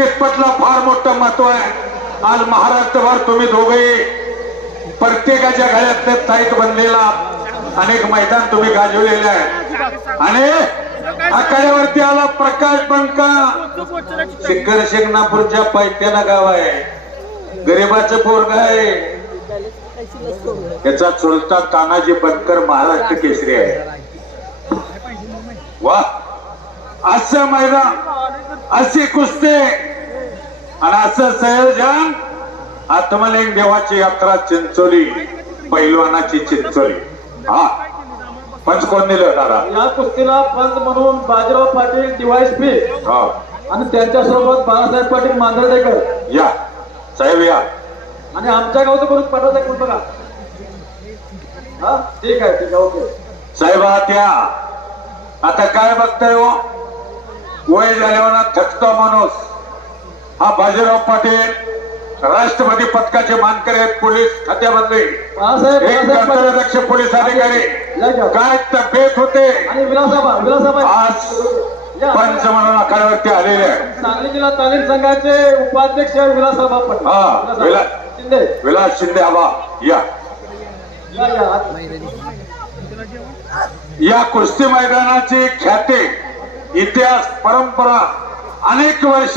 चितपटला फार मोठं महत्व आहे. आज महाराष्ट्रभर तुम्ही दोघे प्रत्येकाच्या गळ्यातले ताईत बनलेला अनेक मैदान तुम्ही गाजवलेले आहे. आणि आखाड्यावरती आला प्रकाश बंका. शिखर शिंगणापूरच्या पैठ्याला गाव आहे, गरीबाचं पोरग आहे. याचा चुलता तानाजी बनकर महाराष्ट्र केसरी आहे. वा, असं मैदान, अशी कुस्ती आणि असं संयोजन. आत्मलिंग देवाची यात्रा चिंचोली, पैलवानाची चिंचोली. हा, पंच कोण दिलं दादा या कुस्तीला? पंच म्हणून बाजीराव पाटील DYSP हा, आणि त्यांच्यासोबत बाळासाहेब पाटील मांजरडेकर. या साहेब या. आणि आमच्या गावचं करून पाठवत कोण बघा. हा, ठीक आहे, ठीक आहे, ओके साहेब. त्या आता काय बघताय हो, वय झाल्यावर थकतो माणूस. हा बाजीराव पाटील राष्ट्रपती पदकाचे मानकरी आहेत, पोलीस खात्यामधले एक कर्तव्यदक्ष पोलीस अधिकारी. काय तब्येत होते आणि विलासाबा आज पंच म्हणून आखाड्यावरती आलेले आहे. सांगली जिल्हा तालीम संघाचे उपाध्यक्ष विलासाबा पाटील. हा, विलास शिंदे. हवा या. या कुस्ती मैदानाची ख्याती, इतिहास, परंपरा अनेक वर्ष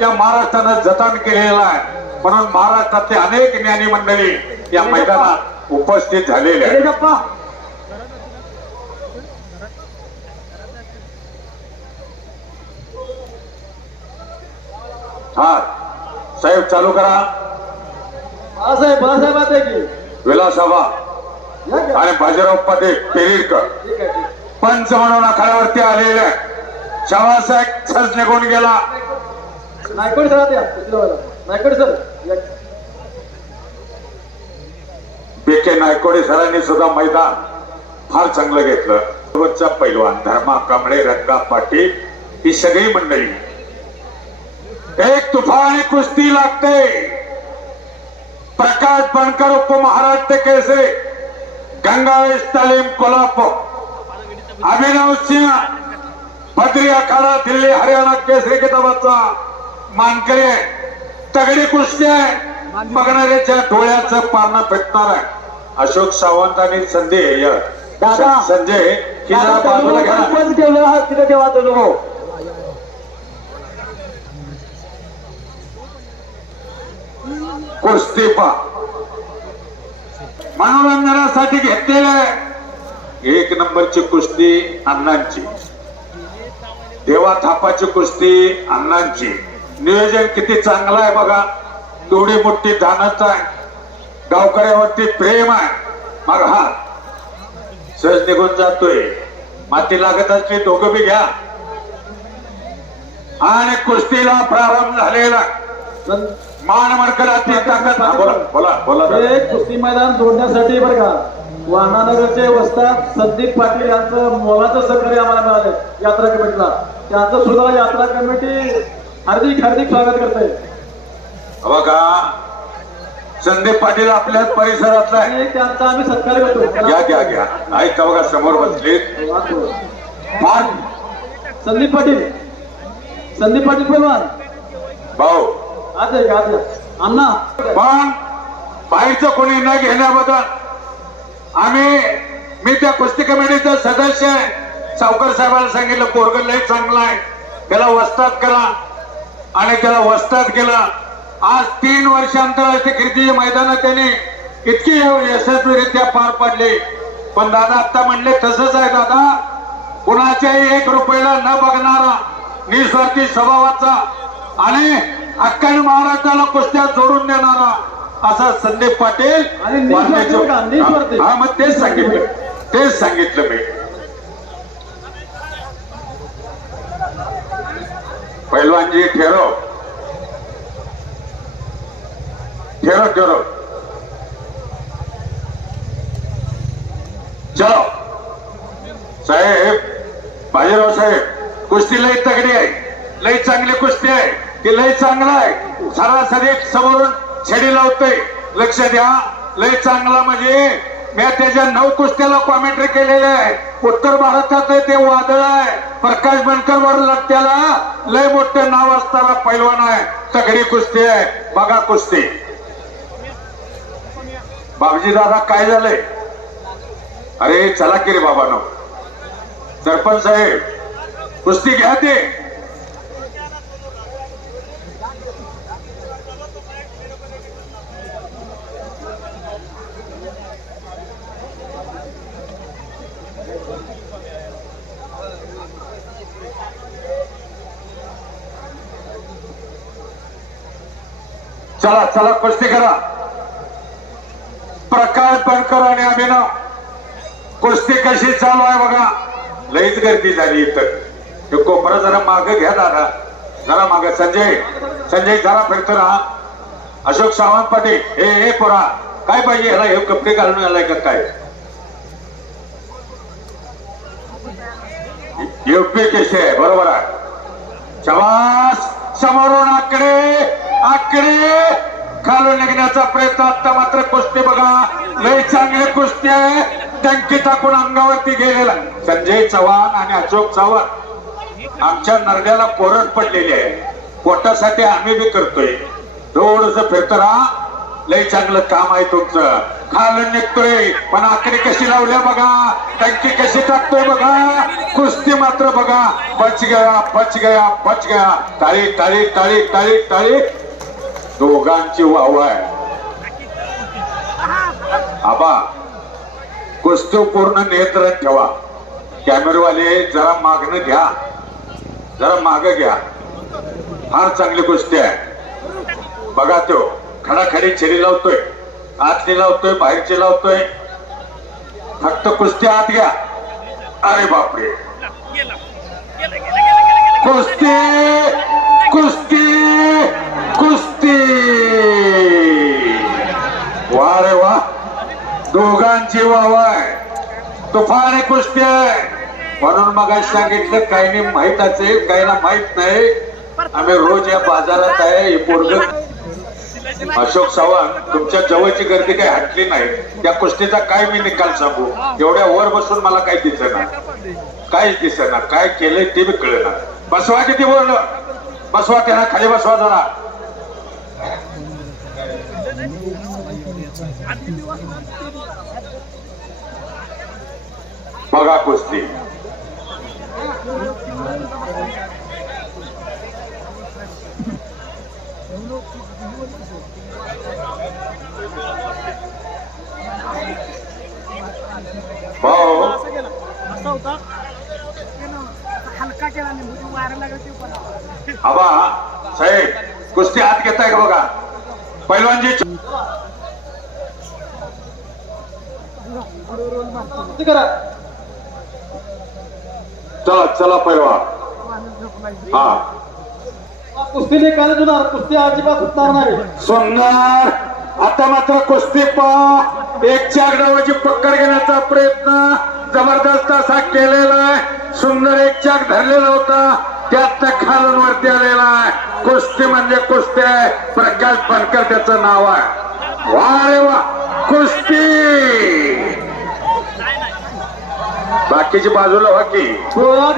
या महाराष्ट्रानं जतन केलेला आहे. म्हणून महाराष्ट्रातले अनेक ज्ञानी मंडळी या मैदानात उपस्थित झालेले आहेत. हा साहेब, चालू करा. बाळासाहेब आहे की विलासाबा आणि बाजीराव पाटील पेरीरकर पंच म्हणून आखाड्यावरती आलेले. शाबासाहेब सज निघून गेला. नायकोड सर, नायकोड सर. BK नायकोडे सरांनी सुद्धा मैदान फार चांगलं घेतलं. सोबतचा पैलवान धर्मा कांबळे, रंगा पाटील, ही सगळी मंडळी. एक तुफानी कुस्ती लागते. प्रकाश बनकर उपमहाराष्ट्र केसरी, गंगावेश तालीम कोल्हापूर. अभिनव सिंह बद्री अखाडा दिल्ली हरियाणा केसरी किताबाचा मानकरी आहे. तगडी कुस्ती आहे, बघणाऱ्याच्या डोळ्याचं पारणं फेकणार आहे. अशोक सावंत आणि संजय बाजूला घ्या. कुस्ती पा मनोरंजनासाठी घेतलेले एक नंबरची कुस्ती अण्णांची. देवा थापाची कुस्ती अण्णांची. नियोजन किती चांगलं आहे बघा. तेवढी मोठी धानच आहे, गावकऱ्यावरती प्रेम आहे. मग हा सहज निघून जातोय. माती लागत असली दोघं बी घ्या. आणि कुस्तीला प्रारंभ झालेला. मान मडकलाची ताकद. बोला बोला बोला. हे कुस्ती मैदान जोडण्यासाठी बरं का, वाहनानगरचे वस्ताद संदीप पाटील यांचं मोलाचं सहकार्य आम्हाला मिळाले यात्रा कमिटीला. त्यांचं सुद्धा यात्रा कमिटी हार्दिक हार्दिक स्वागत करते. बघा, संदीप पाटील आपल्याच परिसरातला आहे. त्यांचा आम्ही सत्कार करतो. घ्या घ्या घ्या. ऐका बघा, समोर बसले संदीप पाटील, संदीप पाटील पैलवान भाऊ. आज आहे का? आज अण्णा. पण बाहेरचं कोणी न घेण्याबद्दल मी त्या कुस्ती कमिटीचा सदस्य आहे. सावकर साहेबांना सांगितलं पोरगं लय चांगला आहे, त्याला वस्ताद करा. आणि त्याला वस्ताद केला. आज 3 वर्षांतराष्ट्रीय कीर्तीचे मैदान त्याने इतकी यशस्वीरित्या पार पाडले. पण दादा आता म्हणले तसंच आहे दादा, कुणाच्याही 1 रुपयाला न बघणारा, निस्वार्थी स्वभावाचा आणि अख्ख्या महाराष्ट्राला कुस्त्या जोडून देणारा असा संदीप पाटील. हा, मग तेच सांगितलं मी. पैलवानजी ठेरो चलो. साहेब, बाजीराव साहेब, कुस्ती लई तगडी आहे, लई चांगली कुस्ती आहे. ते लई चांगला आहे. सरासरी समोरून छडी लावतोय. लक्ष द्या, लई चांगला म्हणजे मी त्याच्या 9 कुस्त्याला कॉमेंट्री केलेले आहे. उत्तर भारतात ते वादळ आहे. प्रकाश बनकर वर त्याला लय मोठं नाव असताना पैलवान आहे. तगडी कुस्ती आहे. बघा कुस्ती. बाबजी दादा काय झालंय? अरे चला की रे बाबांनो. सरपंच साहेब कुस्ती घ्या ते. चला चला कुस्ती करा. प्रकाश बनकर आणि अभिनव कुस्ती कशी चालू आहे बघा. लईच गर्दी झाली इथं. हे कोपरा जरा माग घ्या दादा. जरा माग. संजय जरा फिरतो राहा. अशोक सावंत पाटील हे पोरा काय पाहिजे ह्याला? हे कपडे घालून आलाय का काय? युपी केसे आहे बरोबर आहे. शबास. समोरून आकडे खालून निघण्याचा प्रयत्न. आता मात्र कुस्ती बघा. लय चांगली कुस्ती आहे. टंकी टाकून अंगावरती गेलेला संजय चव्हाण आणि अशोक चव्हाण आमच्या नरड्याला कोरड पडलेली आहे. पोटासाठी आम्ही बी करतोय. थोडस फिरत राहा. लय चांगलं काम आहे तुमचं. खालून निघतोय पण आकडे कशी लावल्या बघा. टंकी कशी टाकतोय बघा. कुस्ती मात्र बघा. बच गया. टाळी. दोघांची वाव आहे. आबा कुस्ती पूर्ण नियंत्रण ठेवा. कॅमेरावाले जरा मागणं घ्या. जरा माग घ्या. फार चांगली कुस्ती आहे बघा. तो खडाखडी छेरी लावतोय. आतली लावतोय. बाहेरची लावतोय. फक्त कुस्ती आत घ्या. अरे बापरे. कुस्ती वा रे वा. दोघांची वाव आहे. तुफान कुस्ती आहे. म्हणून मग सांगितलं काही नाही माहित असेल काहीला माहित नाही. आम्ही रोज या बाजारात आहे. हे पोरग अशोक सावंत तुमच्या जवळची गर्दी काही हटली नाही. त्या कुस्तीचा काय मी निकाल सांगू? एवढ्या वर बसून मला काही दिसेना. काहीच दिसेना. काय केलंय ते बी कळेना. बसवा किती बोललं. बसवा त्यांना खाली बसवा जरा. बघा कुस्ती. भाऊ आबा साहेब कुस्ती हात घेताय का बघा. पैलवानजी चला पैलवान. हा कुस्ती निकाल होणार. कुस्ती अजिबात सुटणार नाही. सुंदर. आता मात्र कुस्ती एक चार डावाची पकड घेण्याचा प्रयत्न जबरदस्त असा केलेला आहे. सुंदर एक चाक धरलेला होता. त्यात खालून वरती आलेला आहे. कुस्ती म्हणजे कुस्ती आहे. प्रकाश बनकर त्याचं नाव आहे. वा रे वा. कुस्ती बाकीची बाजूला व्हा की.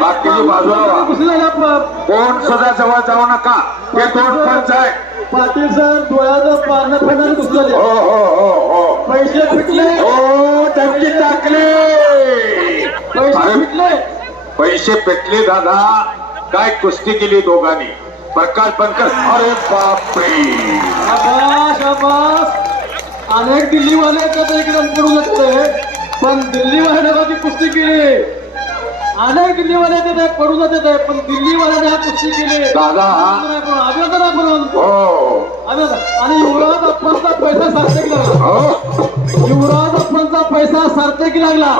बाकीची बाजूला व्हा. कोण सुद्धा जवळ जाऊ नका. हे दोन पंच आहे. पाटील सर डोळ्याचं पारणं फेडून घुसले. हो पैसे फिटले. हो टंकी टाकले. पैसे पेटले दादा. काय कुस्ती केली दोघांनी. प्रकाश बनकर. अरे बापरे. शाबास. अनेक दिल्लीवाले एकदम पडून जाते पण दिल्लीवाल्याने कुस्ती केली. अनेक दिल्लीवाले ते पडून जाते पण दिल्लीवाल्याने कुस्ती केली. दादा अभिनंदन आपण. हो. आणि युवराज अप्पांचा पैसा सार्थकी लागला. युवराज अप्पांचा पैसा सार्थकी लागला.